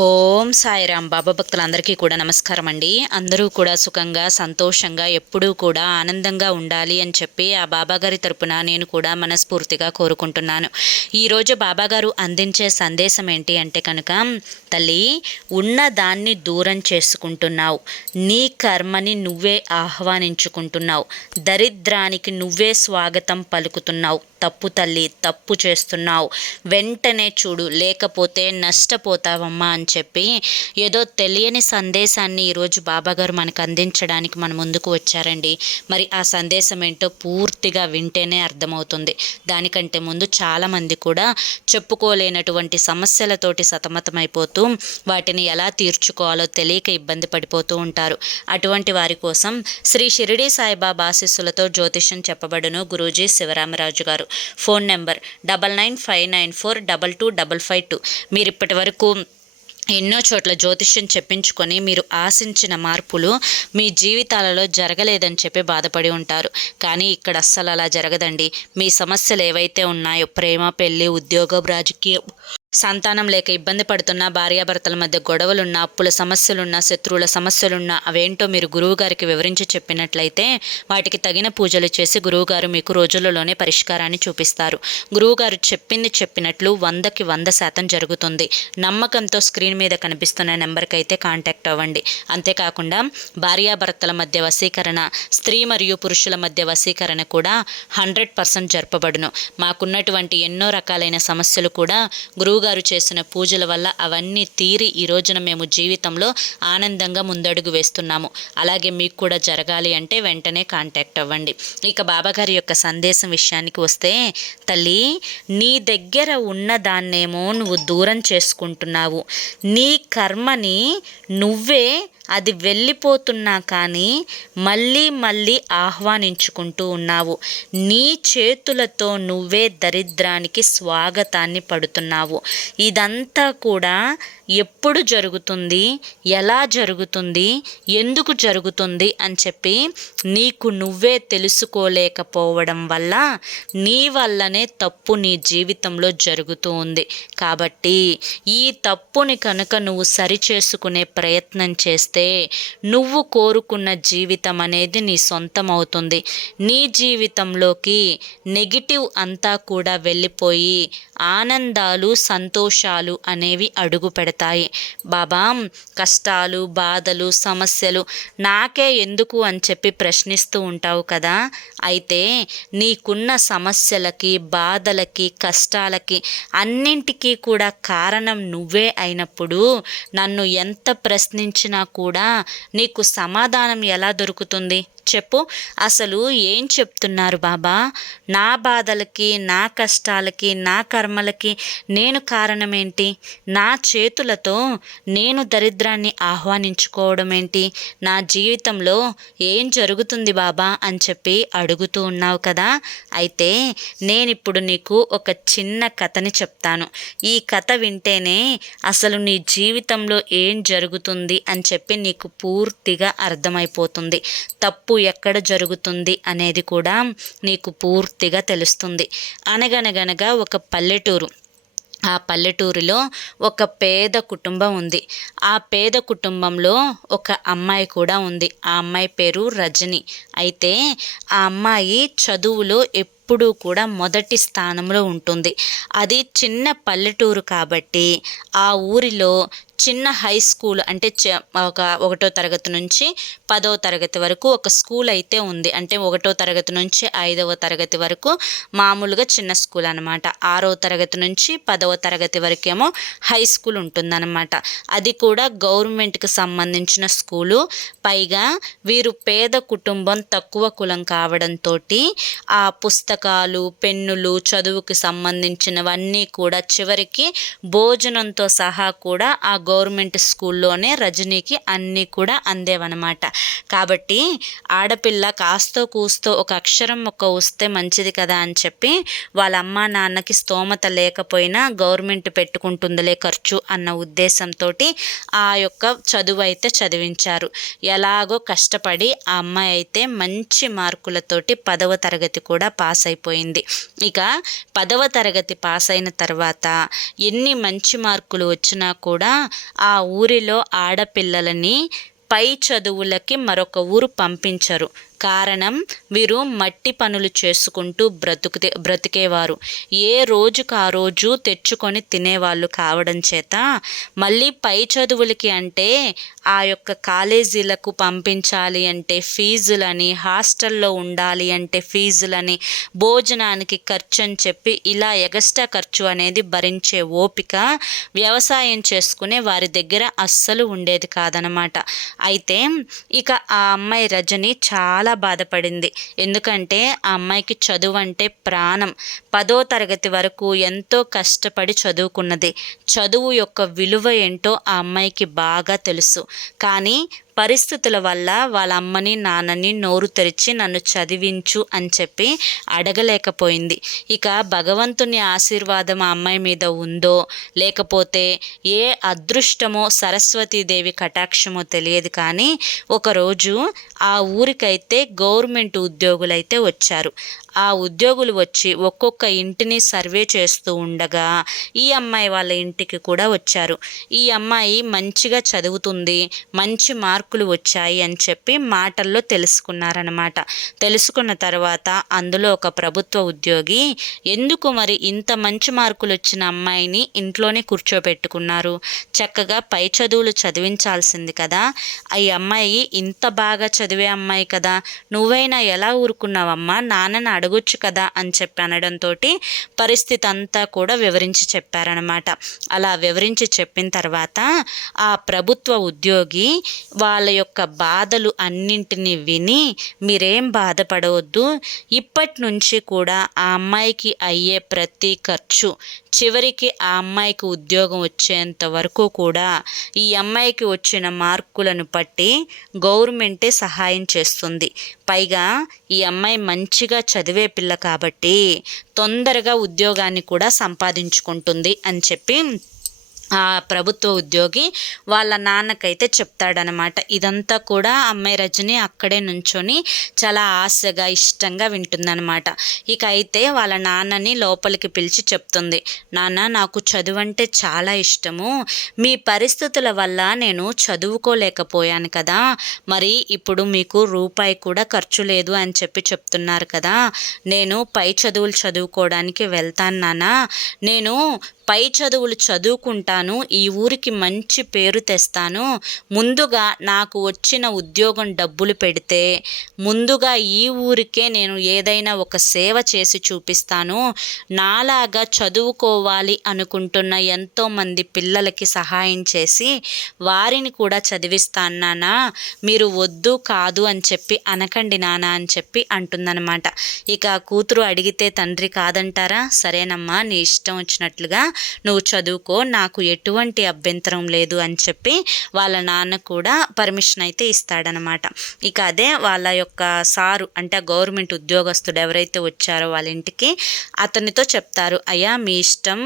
ఓం సాయిరాం. బాబా భక్తులందరికీ కూడా నమస్కారం అండి. అందరూ కూడా సుఖంగా సంతోషంగా ఎప్పుడూ కూడా ఆనందంగా ఉండాలి అని చెప్పి ఆ బాబాగారి తరపున నేను కూడా మనస్ఫూర్తిగా కోరుకుంటున్నాను. ఈరోజు బాబాగారు అందించే సందేశం ఏంటి అంటే కనుక, తల్లి, ఉన్నదాన్ని దూరం చేసుకుంటున్నావు, నీ కర్మని నువ్వే ఆహ్వానించుకుంటున్నావు, దరిద్రానికి నువ్వే స్వాగతం పలుకుతున్నావు. తప్పు తల్లి, తప్పు చేస్తున్నావు, వెంటనే చూడు, లేకపోతే నష్టపోతావమ్మా అని చెప్పి ఏదో తెలియని సందేశాన్ని ఈరోజు బాబాగారు మనకు అందించడానికి మన ముందుకు వచ్చారండి. మరి ఆ సందేశం ఏంటో పూర్తిగా వింటేనే అర్థమవుతుంది. దానికంటే ముందు చాలామంది కూడా చెప్పుకోలేనటువంటి సమస్యలతోటి సతమతమైపోతూ వాటిని ఎలా తీర్చుకోవాలో తెలియక ఇబ్బంది పడిపోతూ ఉంటారు. అటువంటి వారి కోసం శ్రీ షిరిడి సాయిబాబా ఆశీస్సులతో జ్యోతిష్యం చెప్పబడును గురూజీ శివరామరాజు గారు. Phone number 9959422552. మీరు ఇప్పటి వరకు ఎన్నో చోట్ల జ్యోతిష్యం చెప్పించుకొని మీరు ఆశించిన మార్పులు మీ జీవితాలలో జరగలేదని చెప్పి బాధపడి ఉంటారు. కానీ ఇక్కడ అస్సలు అలా జరగదండి. మీ సమస్యలు ఏవైతే ఉన్నాయో, ప్రేమ, పెళ్లి, ఉద్యోగం, రాజకీయం, సంతానం లేక ఇబ్బంది పడుతున్న, భార్యాభర్తల మధ్య గొడవలున్నా, అప్పుల సమస్యలున్నా, శత్రువుల సమస్యలున్నా, అవేంటో మీరు గురువుగారికి వివరించి చెప్పినట్లయితే వాటికి తగిన పూజలు చేసి గురువుగారు మీకు రోజులలోనే పరిష్కారాన్ని చూపిస్తారు. గురువుగారు చెప్పింది చెప్పినట్లు 100కి 100% జరుగుతుంది. నమ్మకంతో స్క్రీన్ మీద కనిపిస్తున్న నెంబర్కి అయితే కాంటాక్ట్ అవ్వండి. అంతేకాకుండా భార్యాభర్తల మధ్య వశీకరణ, స్త్రీ మరియు పురుషుల మధ్య వశీకరణ కూడా 100% జరపబడును. మాకున్నటువంటి ఎన్నో రకాలైన సమస్యలు కూడా గురువుగారు చేసిన పూజల వల్ల అవన్నీ తీరి ఈ రోజున మేము జీవితంలో ఆనందంగా ముందడుగు వేస్తున్నాము. అలాగే మీకు కూడా జరగాలి అంటే వెంటనే కాంటాక్ట్ అవ్వండి. ఇక బాబాగారి యొక్క సందేశం విషయానికి వస్తే, తల్లి, నీ దగ్గర ఉన్నదాన్నేమో నువ్వు దూరం చేసుకుంటున్నావు, నీ కర్మని నువ్వే అది వెళ్ళిపోతున్నా కానీ మళ్ళీ మళ్ళీ ఆహ్వానించుకుంటూ ఉన్నావు. నీ చేతులతో నువ్వే దరిద్రానికి స్వాగతాన్ని పడుతున్నావు. ఇదంతా కూడా ఎప్పుడు జరుగుతుంది, ఎలా జరుగుతుంది, ఎందుకు జరుగుతుంది అని చెప్పి నీకు నువ్వే తెలుసుకోలేకపోవడం వల్ల నీ వల్లనే తప్పు నీ జీవితంలో జరుగుతూ ఉంది. కాబట్టి ఈ తప్పుని కనుక నువ్వు సరిచేసుకునే ప్రయత్నం చేస్తే నువ్వు కోరుకున్న జీవితం అనేది నీ సొంతం అవుతుంది. నీ జీవితంలోకి నెగిటివ్ అంతా కూడా వెళ్ళిపోయి ఆనందాలు, సంతోషాలు అనేవి అడుగు పెడతాయి. బాబా, కష్టాలు, బాధలు, సమస్యలు నాకే ఎందుకు అని చెప్పి ప్రశ్నిస్తూ ఉంటావు కదా. అయితే నీకున్న సమస్యలకి, బాధలకి, కష్టాలకి అన్నింటికీ కూడా కారణం నువ్వే అయినప్పుడు నన్ను ఎంత ప్రశ్నించినా కూడా నీకు సమాధానం ఎలా దొరుకుతుంది చెప్పు? అసలు ఏం చెప్తున్నారు బాబా? నా బాధలకి, నా కష్టాలకి, నా కర్మలకి నేను కారణమేంటి? నా చేతులతో నేను దరిద్రాన్ని ఆహ్వానించుకోవడం ఏంటి? నా జీవితంలో ఏం జరుగుతుంది బాబా అని చెప్పి అడుగుతూ ఉన్నావు కదా. అయితే నేనిప్పుడు నీకు ఒక చిన్న కథని చెప్తాను. ఈ కథ వింటేనే అసలు నీ జీవితంలో ఏం జరుగుతుంది అని చెప్పి నీకు పూర్తిగా అర్థమైపోతుంది. తప్పు ఎక్కడ జరుగుతుంది అనేది కూడా నీకు పూర్తిగా తెలుస్తుంది. అనగనగనగా ఒక పల్లెటూరు. ఆ పల్లెటూరులో ఒక పేద కుటుంబం ఉంది. ఆ పేద కుటుంబంలో ఒక అమ్మాయి కూడా ఉంది. ఆ అమ్మాయి పేరు రజని. అయితే ఆ అమ్మాయి చదువులో ఎప్పుడూ కూడా మొదటి స్థానంలో ఉంటుంది. అది చిన్న పల్లెటూరు కాబట్టి ఆ ఊరిలో చిన్న హై స్కూల్ అంటే ఒక 1వ తరగతి నుంచి 10వ తరగతి వరకు ఒక స్కూల్ అయితే ఉంది. అంటే 1వ తరగతి నుంచి 5వ తరగతి వరకు మామూలుగా చిన్న స్కూల్ అనమాట. 6వ తరగతి నుంచి 10వ తరగతి వరకేమో హై స్కూల్ ఉంటుందన్నమాట. అది కూడా గవర్నమెంట్కి సంబంధించిన స్కూలు. పైగా వీరు పేద కుటుంబం, తక్కువ కులం కావడంతో ఆ పుస్తకాలు, పెన్నులు, చదువుకి సంబంధించినవన్నీ కూడా చివరికి భోజనంతో సహా కూడా ఆ గవర్నమెంట్ స్కూల్లోనే రజనీకి అన్నీ కూడా అందేవన్నమాట. కాబట్టి ఆడపిల్ల కాస్తో కూస్తో ఒక అక్షరం మొక్క వస్తే మంచిది కదా అని చెప్పి వాళ్ళ అమ్మా నాన్నకి స్తోమత లేకపోయినా గవర్నమెంట్ పెట్టుకుంటుందిలే ఖర్చు అన్న ఉద్దేశంతో ఆ యొక్క చదువు అయితే చదివించారు. ఎలాగో కష్టపడి ఆ అమ్మాయి అయితే మంచి మార్కులతోటి 10వ తరగతి కూడా పాస్ అయిపోయింది. ఇక 10వ తరగతి పాస్ అయిన తర్వాత ఎన్ని మంచి మార్కులు వచ్చినా కూడా ఆ ఊరిలో ఆడపిల్లలని పై చదువులకి మరొక ఊరు పంపించరు. కారణం, వీరు మట్టి పనులు చేసుకుంటూ బ్రతికేవారు. ఏ రోజుకు ఆ రోజు తెచ్చుకొని తినేవాళ్ళు కావడం చేత మళ్ళీ పై చదువులకి అంటే ఆ యొక్క కాలేజీలకు పంపించాలి అంటే ఫీజులని, హాస్టల్లో ఉండాలి అంటే ఫీజులని, భోజనానికి ఖర్చు అని చెప్పి ఇలా ఎగస్ట్రా ఖర్చు అనేది భరించే ఓపిక వ్యవసాయం చేసుకునే వారి దగ్గర అస్సలు ఉండేది కాదనమాట. అయితే ఇక ఆ అమ్మాయి రజని చాలా బాధపడింది. ఎందుకంటే ఆ అమ్మాయికి చదువు అంటే ప్రాణం. 10వ తరగతి వరకు ఎంతో కష్టపడి చదువుకున్నది. చదువు యొక్క విలువ ఏంటో ఆ అమ్మాయికి బాగా తెలుసు. కానీ పరిస్థితుల వల్ల వాళ్ళ అమ్మని నాన్నని నోరు తెరిచి నన్ను చదివించు అని చెప్పి అడగలేకపోయింది. ఇక భగవంతుని ఆశీర్వాదం ఆ అమ్మాయి మీద ఉందో లేకపోతే ఏ అదృష్టమో సరస్వతీదేవి కటాక్షమో తెలియదు, కానీ ఒకరోజు ఆ ఊరికైతే గవర్నమెంట్ ఉద్యోగులైతే వచ్చారు. ఆ ఉద్యోగులు వచ్చి ఒక్కొక్క ఇంటిని సర్వే చేస్తూ ఉండగా ఈ అమ్మాయి వాళ్ళ ఇంటికి కూడా వచ్చారు. ఈ అమ్మాయి మంచిగా చదువుతుంది, మంచి మార్కులు వచ్చాయి అని చెప్పి మాటల్లో తెలుసుకున్నారనమాట. తెలుసుకున్న తర్వాత అందులో ఒక ప్రభుత్వ ఉద్యోగి, ఎందుకు మరి ఇంత మంచి మార్కులు వచ్చిన అమ్మాయిని ఇంట్లోనే కూర్చోబెట్టుకున్నారు, చక్కగా పై చదువులు చదివించాల్సింది కదా, ఈ అమ్మాయి ఇంత బాగా చదివే అమ్మాయి కదా, నువ్వైనా ఎలా ఊరుకున్నావమ్మా, నాన్నని అడగొచ్చు కదా అని చెప్పి అనడంతో పరిస్థితి అంతా కూడా వివరించి చెప్పారనమాట. అలా వివరించి చెప్పిన తర్వాత ఆ ప్రభుత్వ ఉద్యోగి వాళ్ళ యొక్క బాధలు అన్నింటినీ విని, మీరేం బాధపడవద్దు, ఇప్పటి నుంచి కూడా ఆ అమ్మాయికి అయ్యే ప్రతి ఖర్చు చివరికి ఆ అమ్మాయికి ఉద్యోగం వచ్చేంత వరకు కూడా ఈ అమ్మాయికి వచ్చిన మార్కులను బట్టి గవర్నమెంటే సహాయం చేస్తుంది. పైగా ఈ అమ్మాయి మంచిగా చదివే పిల్ల కాబట్టి తొందరగా ఉద్యోగాన్ని కూడా సంపాదించుకుంటుంది అని చెప్పి ఆ ప్రభుత్వ ఉద్యోగి వాళ్ళ నాన్నకైతే చెప్తాడనమాట. ఇదంతా కూడా అమ్మాయి రజని అక్కడే నుంచొని చాలా ఆశగా ఇష్టంగా వింటుందనమాట. ఇక అయితే వాళ్ళ నాన్నని లోపలికి పిలిచి చెప్తుంది, నాన్న నాకు చదువు అంటే చాలా ఇష్టము, మీ పరిస్థితుల వల్ల నేను చదువుకోలేకపోయాను కదా, మరి ఇప్పుడు మీకు రూపాయి కూడా ఖర్చు లేదు అని చెప్పి చెప్తున్నారు కదా, నేను పై చదువులు చదువుకోవడానికి వెళ్తాను నాన్న, నేను పై చదువులు చదువుకుంటాను, ఈ ఊరికి మంచి పేరు తెస్తాను, ముందుగా నాకు వచ్చిన ఉద్యోగం డబ్బులు పెడితే ముందుగా ఈ ఊరికే నేను ఏదైనా ఒక సేవ చేసి చూపిస్తాను, నాలాగా చదువుకోవాలి అనుకుంటున్న ఎంతోమంది పిల్లలకి సహాయం చేసి వారిని కూడా చదివిస్తాను నాన్న, మీరు వద్దు కాదు అని చెప్పి అనకండి నాన్న అని చెప్పి అంటుందన్నమాట. ఇక కూతురు అడిగితే తండ్రి కాదంటారా, సరేనమ్మా నీ ఇష్టం వచ్చినట్లుగా నువ్వు చదువుకో, నాకు ఎటువంటి అభ్యంతరం లేదు అని చెప్పి వాళ్ళ నాన్న కూడా పర్మిషన్ అయితే ఇస్తాడనమాట. ఇక అదే వాళ్ళ యొక్క సారు అంటే గవర్నమెంట్ ఉద్యోగస్తుడు ఎవరైతే వచ్చారో వాళ్ళ ఇంటికి అతనితో చెప్తారు, అయ్యా మీ ఇష్టం,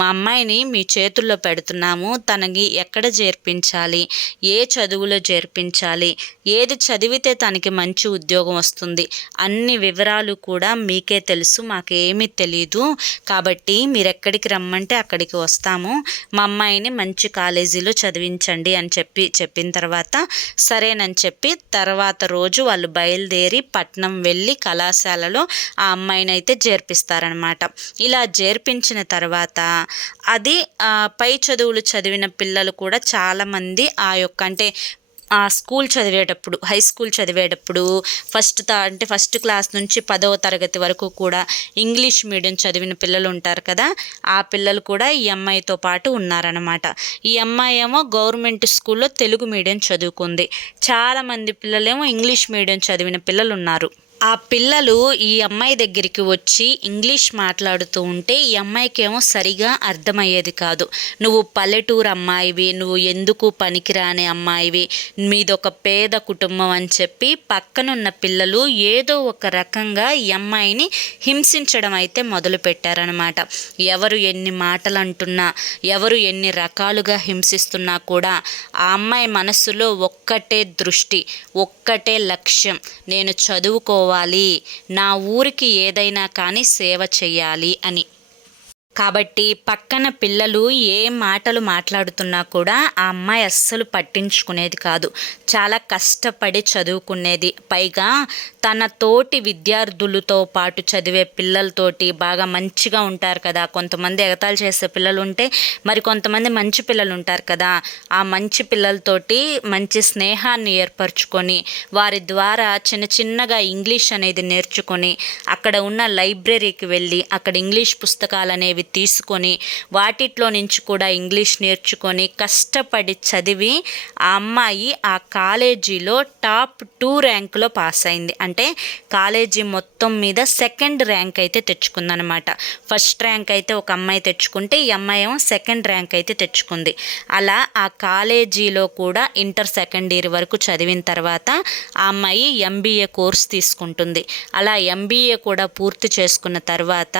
మా అమ్మాయిని మీ చేతుల్లో పెడుతున్నాము, తనకి ఎక్కడ చేర్పించాలి, ఏ చదువులో చేర్పించాలి, ఏది చదివితే తనకి మంచి ఉద్యోగం వస్తుంది, అన్ని వివరాలు కూడా మీకే తెలుసు, మాకేమీ తెలీదు, కాబట్టి మీరు ఎక్కడికి రమ్మంటే అక్కడికి వస్తాము, మా అమ్మాయిని మంచి కాలేజీలో చదివించండి అని చెప్పిన తర్వాత సరేనని చెప్పి తర్వాత రోజు వాళ్ళు బయలుదేరి పట్నం వెళ్ళి కళాశాలలో ఆ అమ్మాయిని అయితే చేర్పిస్తారనమాట. ఇలా చేర్పించిన తర్వాత అది పై చదువులు చదివిన పిల్లలు కూడా చాలామంది ఆ యొక్క అంటే ఆ స్కూల్ చదివేటప్పుడు హై స్కూల్ చదివేటప్పుడు ఫస్ట్ క్లాస్ నుంచి 10వ తరగతి వరకు కూడా ఇంగ్లీష్ మీడియం చదివిన పిల్లలు ఉంటారు కదా, ఆ పిల్లలు కూడా ఈ అమ్మాయితో పాటు ఉన్నారనమాట. ఈ అమ్మాయి ఏమో గవర్నమెంట్ స్కూల్లో తెలుగు మీడియం చదువుకుంది, చాలామంది పిల్లలేమో ఇంగ్లీష్ మీడియం చదివిన పిల్లలు ఉన్నారు. ఆ పిల్లలు ఈ అమ్మాయి దగ్గరికి వచ్చి ఇంగ్లీష్ మాట్లాడుతూ ఉంటే ఈ అమ్మాయికి ఏమో సరిగా అర్థమయ్యేది కాదు. నువ్వు పల్లెటూరు అమ్మాయివి, నువ్వు ఎందుకు పనికిరాని అమ్మాయివి, మీదొక పేద కుటుంబం అని చెప్పి పక్కనున్న పిల్లలు ఏదో ఒక రకంగా ఈ అమ్మాయిని హింసించడం అయితే మొదలు పెట్టారనమాట. ఎవరు ఎన్ని మాటలు అంటున్నా, ఎవరు ఎన్ని రకాలుగా హింసిస్తున్నా కూడా ఆ అమ్మాయి మనస్సులో ఒక్కటే దృష్టి, ఒక్కటే లక్ష్యం, నేను చదువుకోవాలి, చదువుకోవాలి, నా ఊరికి ఏదైనా కానీ సేవ చేయాలి అని. కాబట్టి పక్కన పిల్లలు ఏ మాటలు మాట్లాడుతున్నా కూడా ఆ అమ్మాయి అస్సలు పట్టించుకునేది కాదు. చాలా కష్టపడి చదువుకునేది. పైగా తన తోటి విద్యార్థులతో పాటు చదివే పిల్లలతోటి బాగా మంచిగా ఉంటారు కదా, కొంతమంది ఎగతాళి చేసే పిల్లలు ఉంటే మరి కొంతమంది మంచి పిల్లలు ఉంటారు కదా, ఆ మంచి పిల్లలతోటి మంచి స్నేహాన్ని ఏర్పరచుకొని వారి ద్వారా చిన్న చిన్నగా ఇంగ్లీష్ అనేది నేర్చుకొని అక్కడ ఉన్న లైబ్రరీకి వెళ్ళి అక్కడ ఇంగ్లీష్ పుస్తకాలు అనేవి తీసుకొని వాటిట్లో నుంచి కూడా ఇంగ్లీష్ నేర్చుకొని కష్టపడి చదివి ఆ అమ్మాయి ఆ కాలేజీలో టాప్ 2 ర్యాంకులో పాస్ అయింది. అంటే కాలేజీ మొత్తం మీద సెకండ్ ర్యాంక్ అయితే తెచ్చుకుందనమాట. ఫస్ట్ ర్యాంక్ అయితే ఒక అమ్మాయి తెచ్చుకుంటే ఈ అమ్మాయి ఏమో సెకండ్ ర్యాంక్ అయితే తెచ్చుకుంది. అలా ఆ కాలేజీలో కూడా ఇంటర్ సెకండ్ ఇయర్ వరకు చదివిన తర్వాత ఆ అమ్మాయి ఎంబీఏ కోర్స్ తీసుకుంటుంది. అలా ఎంబీఏ కూడా పూర్తి చేసుకున్న తర్వాత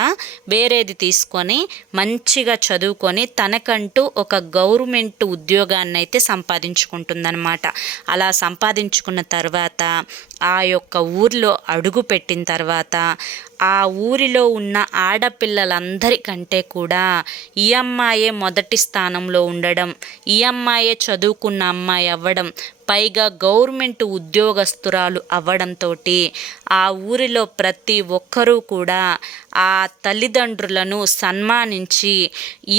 వేరేది తీసుకొని మంచిగా చదువుకొని తనకంటూ ఒక గవర్నమెంట్ ఉద్యోగాన్ని అయితే సంపాదించుకుంటుందన్నమాట. అలా సంపాదించుకున్న తర్వాత ఆ యొక్క ఊరిలో అడుగు పెట్టిన తర్వాత ఆ ఊరిలో ఉన్న ఆడపిల్లలందరికంటే కూడా ఈ అమ్మాయే మొదటి స్థానంలో ఉండడం, ఈ అమ్మాయే చదువుకున్న అమ్మాయి అవ్వడం, పైగా గవర్నమెంట్ ఉద్యోగస్తురాలు అవ్వడంతో ఆ ఊరిలో ప్రతి ఒక్కరూ కూడా ఆ తల్లిదండ్రులను సన్మానించి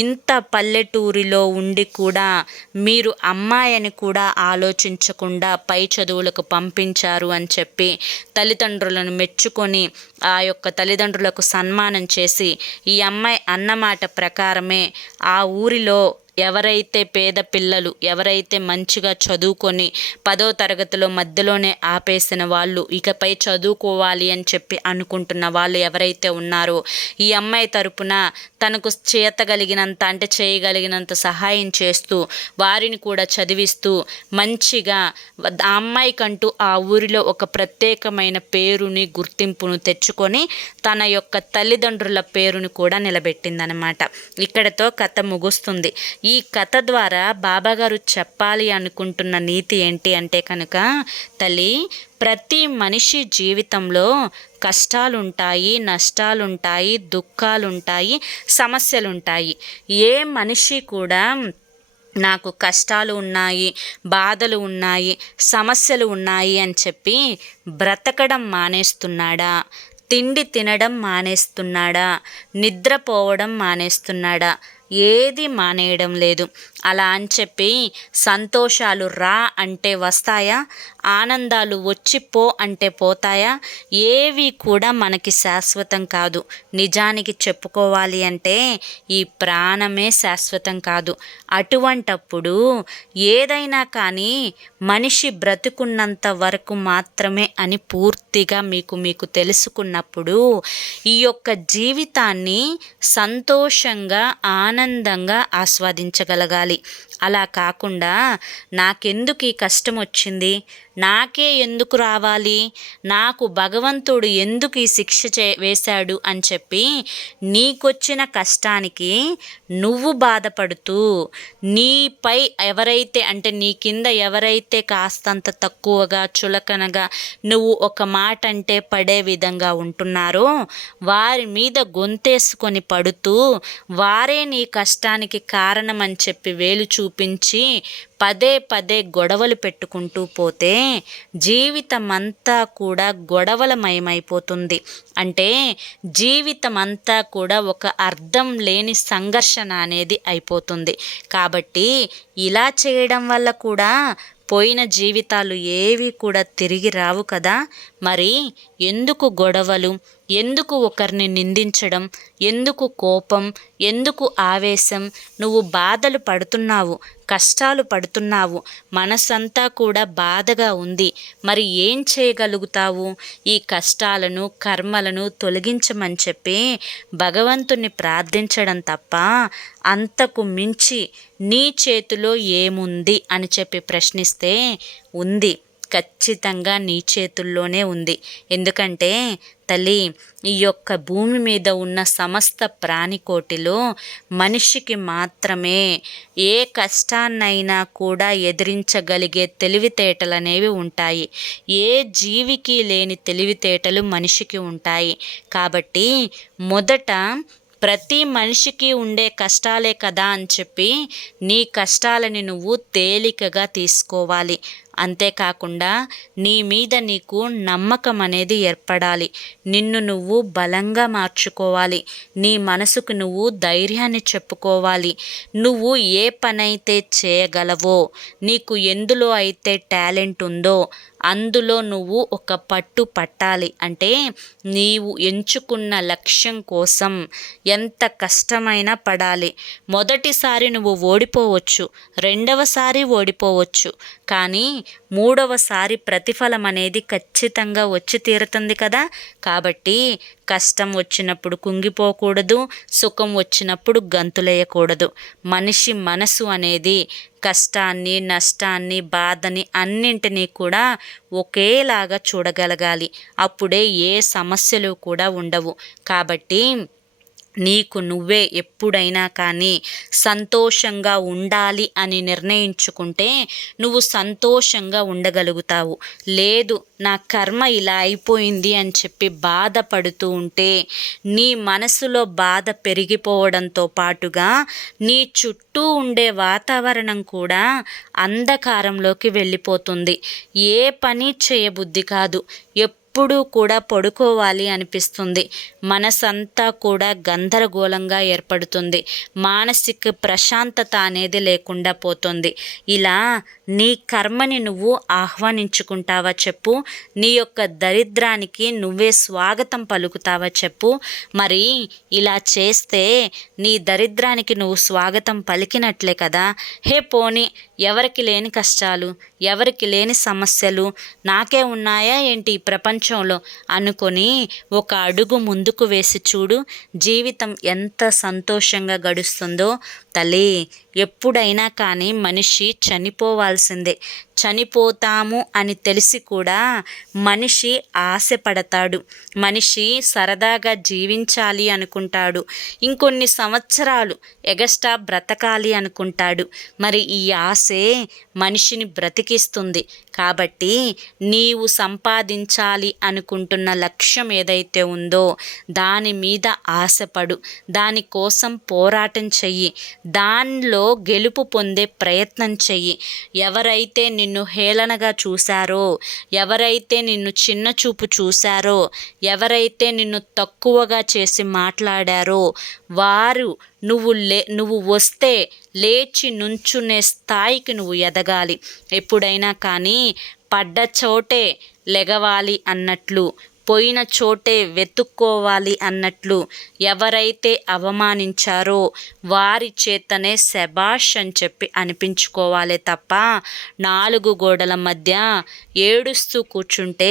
ఇంత పల్లెటూరిలో ఉండి కూడా మీరు అమ్మాయిని కూడా ఆలోచించకుండా పై చదువులకు పంపించారు అని చెప్పి తల్లిదండ్రులను మెచ్చుకొని ఆ యొక్క తల్లిదండ్రులకు సన్మానం చేసి ఈ అమ్మాయి అన్నమాట ప్రకారమే ఆ ఊరిలో ఎవరైతే పేద పిల్లలు ఎవరైతే మంచిగా చదువుకొని 10వ తరగతిలో మధ్యలోనే ఆపేసిన వాళ్ళు ఇకపై చదువుకోవాలి అని చెప్పి అనుకుంటున్న వాళ్ళు ఎవరైతే ఉన్నారో ఈ అమ్మాయి తరపున తనకు చేయగలిగినంత అంటే చేయగలిగినంత సహాయం చేస్తూ వారిని కూడా చదివిస్తూ మంచిగా ఆ అమ్మాయికంటూ ఆ ఊరిలో ఒక ప్రత్యేకమైన పేరుని గుర్తింపును తెచ్చుకొని తన యొక్క తల్లిదండ్రుల పేరుని కూడా నిలబెట్టిందనమాట. ఇక్కడతో కథ ముగుస్తుంది. ఈ కథ ద్వారా బాబాగారు చెప్పాలి అనుకుంటున్న నీతి ఏంటి అంటే కనుక, తల్లి, ప్రతి మనిషి జీవితంలో కష్టాలుంటాయి, నష్టాలుంటాయి, దుఃఖాలుంటాయి, సమస్యలుంటాయి. ఏ మనిషి కూడా నాకు కష్టాలు ఉన్నాయి, బాధలు ఉన్నాయి, సమస్యలు ఉన్నాయి అని చెప్పి బ్రతకడం మానేస్తున్నాడా? తిండి తినడం మానేస్తున్నాడా? నిద్రపోవడం మానేస్తున్నాడా? ఏది మానేయడం లేదు. అలా అని చెప్పి సంతోషాలు రా అంటే వస్తాయా? ఆనందాలు వచ్చి పో అంటే పోతాయా? ఏవి కూడా మనకి శాశ్వతం కాదు. నిజానికి చెప్పుకోవాలి అంటే ఈ ప్రాణమే శాశ్వతం కాదు. అటువంటప్పుడు ఏదైనా కానీ మనిషి బ్రతుకున్నంత వరకు మాత్రమే అని పూర్తిగా మీకు తెలుసుకున్నప్పుడు ఈ యొక్క జీవితాన్ని సంతోషంగా ఆనందంగా ఆస్వాదించగలగాలి. అలా కాకుండా నాకెందుకు ఈ కష్టం వచ్చింది, నాకే ఎందుకు రావాలి, నాకు భగవంతుడు ఎందుకు ఈ శిక్ష వేశాడు అని చెప్పి నీకొచ్చిన కష్టానికి నువ్వు బాధపడుతూ నీపై ఎవరైతే అంటే నీ కింద ఎవరైతే కాస్తంత తక్కువగా చులకనగా నువ్వు ఒక మాట అంటే పడే విధంగా ఉంటున్నారో వారి మీద గొంతేసుకొని పడుతూ వారే నీ కష్టానికి కారణం అని చెప్పి వేలు చూపించి పదే గొడవలు పెట్టుకుంటూ పోతే జీవితం అంతా కూడా గొడవలమయమైపోతుంది. అంటే జీవితం అంతా కూడా ఒక అర్థం లేని సంఘర్షణ అనేది అయిపోతుంది. కాబట్టి ఇలా చేయడం వల్ల కూడా పోయిన జీవితాలు ఏవి కూడా తిరిగి రావు కదా. మరి ఎందుకు గొడవలు, ఎందుకు ఒకరిని నిందించడం, ఎందుకు కోపం, ఎందుకు ఆవేశం? నువ్వు బాధలు పడుతున్నావు, కష్టాలు పడుతున్నావు, మనసంతా కూడా బాధగా ఉంది. మరి ఏం చేయగలుగుతావు? ఈ కష్టాలను కర్మలను తొలగించమని చెప్పి భగవంతుని ప్రార్థించడం తప్ప అంతకు మించి నీ చేతిలో ఏముంది అని చెప్పి ప్రశ్నిస్తే ఉంది. ఖచ్చితంగా నీ చేతుల్లోనే ఉంది. ఎందుకంటే తల్లి, ఈ యొక్క భూమి మీద ఉన్న సమస్త ప్రాణికోటిలో మనిషికి మాత్రమే ఏ కష్టాన్నైనా కూడా ఎదిరించగలిగే తెలివితేటలు అనేవి ఉంటాయి. ఏ జీవికి లేని తెలివితేటలు మనిషికి ఉంటాయి. కాబట్టి మొదట ప్రతి మనిషికి ఉండే కష్టాలే కదా అని చెప్పి నీ కష్టాలని నువ్వు తేలికగా తీసుకోవాలి. అంతేకాకుండా నీ మీద నీకు నమ్మకం అనేది ఏర్పడాలి. నిన్ను నువ్వు బలంగా మార్చుకోవాలి. నీ మనసుకు నువ్వు ధైర్యాన్ని చెప్పుకోవాలి. నువ్వు ఏ పనైతే చేయగలవో, నీకు ఎందులో అయితే టాలెంట్ ఉందో అందులో నువ్వు ఒక పట్టు పట్టాలి. అంటే నీవు ఎంచుకున్న లక్ష్యం కోసం ఎంత కష్టమైనా పడాలి. మొదటిసారి నువ్వు ఓడిపోవచ్చు, రెండవసారి ఓడిపోవచ్చు, కానీ మూడవసారి ప్రతిఫలం అనేది ఖచ్చితంగా వచ్చి తీరుతుంది కదా. కాబట్టి కష్టం వచ్చినప్పుడు కుంగిపోకూడదు, సుఖం వచ్చినప్పుడు గంతులేయకూడదు. మనిషి మనసు అనేది కష్టాన్ని, నష్టాన్ని, బాధని అన్నింటినీ కూడా ఒకేలాగా చూడగలగాలి. అప్పుడే ఏ సమస్యలు కూడా ఉండవు. కాబట్టి నీకు నువ్వే ఎప్పుడైనా కానీ సంతోషంగా ఉండాలి అని నిర్ణయించుకుంటే నువ్వు సంతోషంగా ఉండగలుగుతావు. లేదు, నా కర్మ ఇలా అయిపోయింది అని చెప్పి బాధపడుతూ ఉంటే నీ మనసులో బాధ పెరిగిపోవడంతో పాటుగా నీ చుట్టూ ఉండే వాతావరణం కూడా అంధకారంలోకి వెళ్ళిపోతుంది. ఏ పని చేయబుద్ధి కాదు. ఎప్పుడూ కూడా పడుకోవాలి అనిపిస్తుంది. మనసంతా కూడా గందరగోళంగా ఏర్పడుతుంది. మానసిక ప్రశాంతత అనేది లేకుండా పోతుంది. ఇలా నీ కర్మని నువ్వు ఆహ్వానించుకుంటావా చెప్పు? నీ యొక్క దరిద్రానికి నువ్వే స్వాగతం పలుకుతావా చెప్పు? మరి ఇలా చేస్తే నీ దరిద్రానికి నువ్వు స్వాగతం పలికినట్లే కదా. హే పోనీ, ఎవరికి లేని కష్టాలు, ఎవరికి లేని సమస్యలు నాకే ఉన్నాయా ఏంటి ఈ ప్రపంచంలో అనుకొని ఒక అడుగు ముందుకు వేసి చూడు. జీవితం ఎంత సంతోషంగా గడుస్తుందో. తల్లి, ఎప్పుడైనా కానీ మనిషి చనిపోవాల్సిందే. చనిపోతాము అని తెలిసి కూడా మనిషి ఆశపడతాడు. మనిషి సరదాగా జీవించాలి అనుకుంటాడు. ఇంకొన్ని సంవత్సరాలు ఎగస్ట్రా బ్రతకాలి అనుకుంటాడు. మరి ఈ ఆశే మనిషిని బ్రతికిస్తుంది. కాబట్టి నీవు సంపాదించాలి అనుకుంటున్న లక్ష్యం ఏదైతే ఉందో దాని మీద ఆశపడు. దానికోసం పోరాటం చెయ్యి. దానిలో గెలుపు పొందే ప్రయత్నం చెయ్యి. ఎవరైతే నిన్ను హేళనగా చూశారో, ఎవరైతే నిన్ను చిన్న చూపు చూశారో, ఎవరైతే నిన్ను తక్కువగా చేసి మాట్లాడారో వారు నువ్వు వస్తే లేచి నుంచునే స్థాయికి నువ్వు ఎదగాలి. ఎప్పుడైనా కానీ పడ్డ చోటే లెగవాలి అన్నట్లు, పోయిన చోటే వెతుక్కోవాలి అన్నట్లు ఎవరైతే అవమానించారో వారి చేతనే శబాష్ అని చెప్పి అనిపించుకోవాలి తప్ప 4 గోడల మధ్య ఏడుస్తూ కూర్చుంటే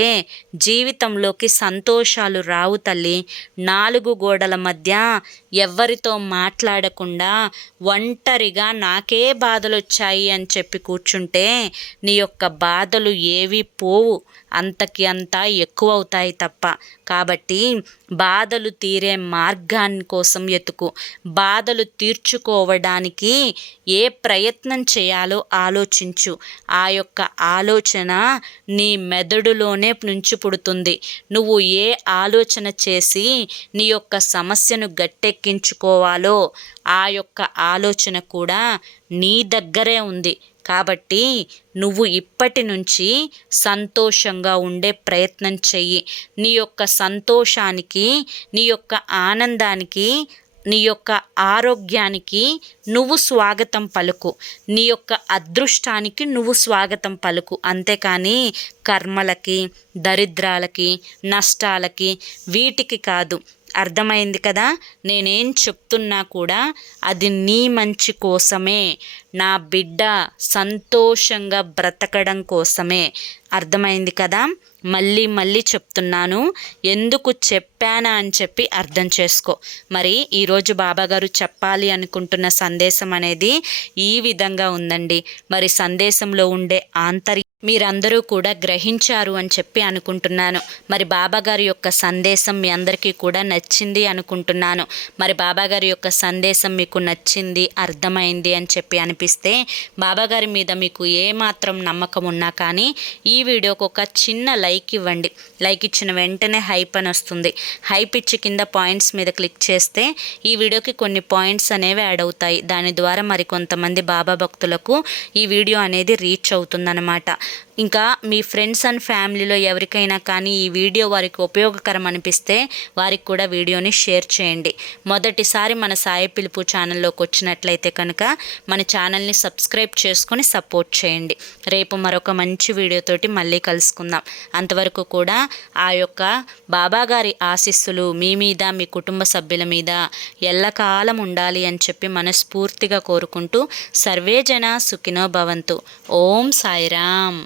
జీవితంలోకి సంతోషాలు రావు తల్లి. 4 గోడల మధ్య ఎవరితో మాట్లాడకుండా ఒంటరిగా నాకే బాధలు వచ్చాయి అని చెప్పి కూర్చుంటే నీ యొక్క బాధలు ఏవి పోవు, అంతకి అంతా ఎక్కువ అవుతాయి తప్ప. కాబట్టి బాధలు తీరే మార్గాన్ని కోసం ఎతుకు. బాధలు తీర్చుకోవడానికి ఏ ప్రయత్నం చేయాలో ఆలోచించు. ఆ యొక్క ఆలోచన నీ మెదడులోనే నుంచి పుడుతుంది. నువ్వు ఏ ఆలోచన చేసి నీ యొక్క సమస్యను గట్టెక్కించుకోవాలో ఆ యొక్క ఆలోచన కూడా నీ దగ్గరే ఉంది. కాబట్టి నువ్వు ఇప్పటి నుంచి సంతోషంగా ఉండే ప్రయత్నం చెయ్యి. నీ యొక్క సంతోషానికి, నీ యొక్క ఆనందానికి, నీ యొక్క ఆరోగ్యానికి నువ్వు స్వాగతం పలుకు. నీ యొక్క అదృష్టానికి నువ్వు స్వాగతం పలుకు. అంతేకాని కర్మలకి, దరిద్రాలకి, నష్టాలకి, వీటికి కాదు. అర్థమైంది కదా? నేనేం చెప్తున్నా కూడా అది నీ మంచి కోసమే, నా బిడ్డ సంతోషంగా బ్రతకడం కోసమే. అర్థమైంది కదా? మళ్ళీ మళ్ళీ చెప్తున్నాను, ఎందుకు చెప్పానా అని చెప్పి అర్థం చేసుకో. మరి ఈరోజు బాబాగారు చెప్పాలి అనుకుంటున్న సందేశం అనేది ఈ విధంగా ఉందండి. మరి సందేశంలో ఉండే మీరందరూ కూడా గ్రహించారు అని చెప్పి అనుకుంటున్నాను. మరి బాబాగారి యొక్క సందేశం మీ అందరికీ కూడా నచ్చింది అనుకుంటున్నాను. మరి బాబాగారి యొక్క సందేశం మీకు నచ్చింది, అర్థమైంది అని చెప్పి అనిపిస్తే బాబాగారి మీద మీకు ఏమాత్రం నమ్మకం ఉన్నా కానీ ఈ వీడియోకి ఒక చిన్న లైక్ ఇవ్వండి. లైక్ ఇచ్చిన వెంటనే హైప్ అని వస్తుంది. హైప్ ఇచ్చి కింద పాయింట్స్ మీద క్లిక్ చేస్తే ఈ వీడియోకి కొన్ని పాయింట్స్ అనేవి యాడ్ అవుతాయి. దాని ద్వారా మరి కొంతమంది బాబా భక్తులకు ఈ వీడియో అనేది రీచ్ అవుతుందన్నమాట. ఇంకా మీ ఫ్రెండ్స్ అండ్ ఫ్యామిలీలో ఎవరికైనా కానీ ఈ వీడియో వారికి ఉపయోగకరం అనిపిస్తే వారికి కూడా వీడియోని షేర్ చేయండి. మొదటిసారి మన సాయి పిలుపు ఛానల్లోకి వచ్చినట్లయితే కనుక మన ఛానల్ని సబ్స్క్రైబ్ చేసుకొని సపోర్ట్ చేయండి. రేపు మరొక మంచి వీడియోతోటి మళ్ళీ కలుసుకుందాం. అంతవరకు కూడా ఆ యొక్క బాబాగారి ఆశీస్సులు మీ మీద, మీ కుటుంబ సభ్యుల మీద ఎల్లకాలం ఉండాలి అని చెప్పి మనస్ఫూర్తిగా కోరుకుంటూ సర్వే జన సుఖినో భవంతు. ఓం సాయిరామ్.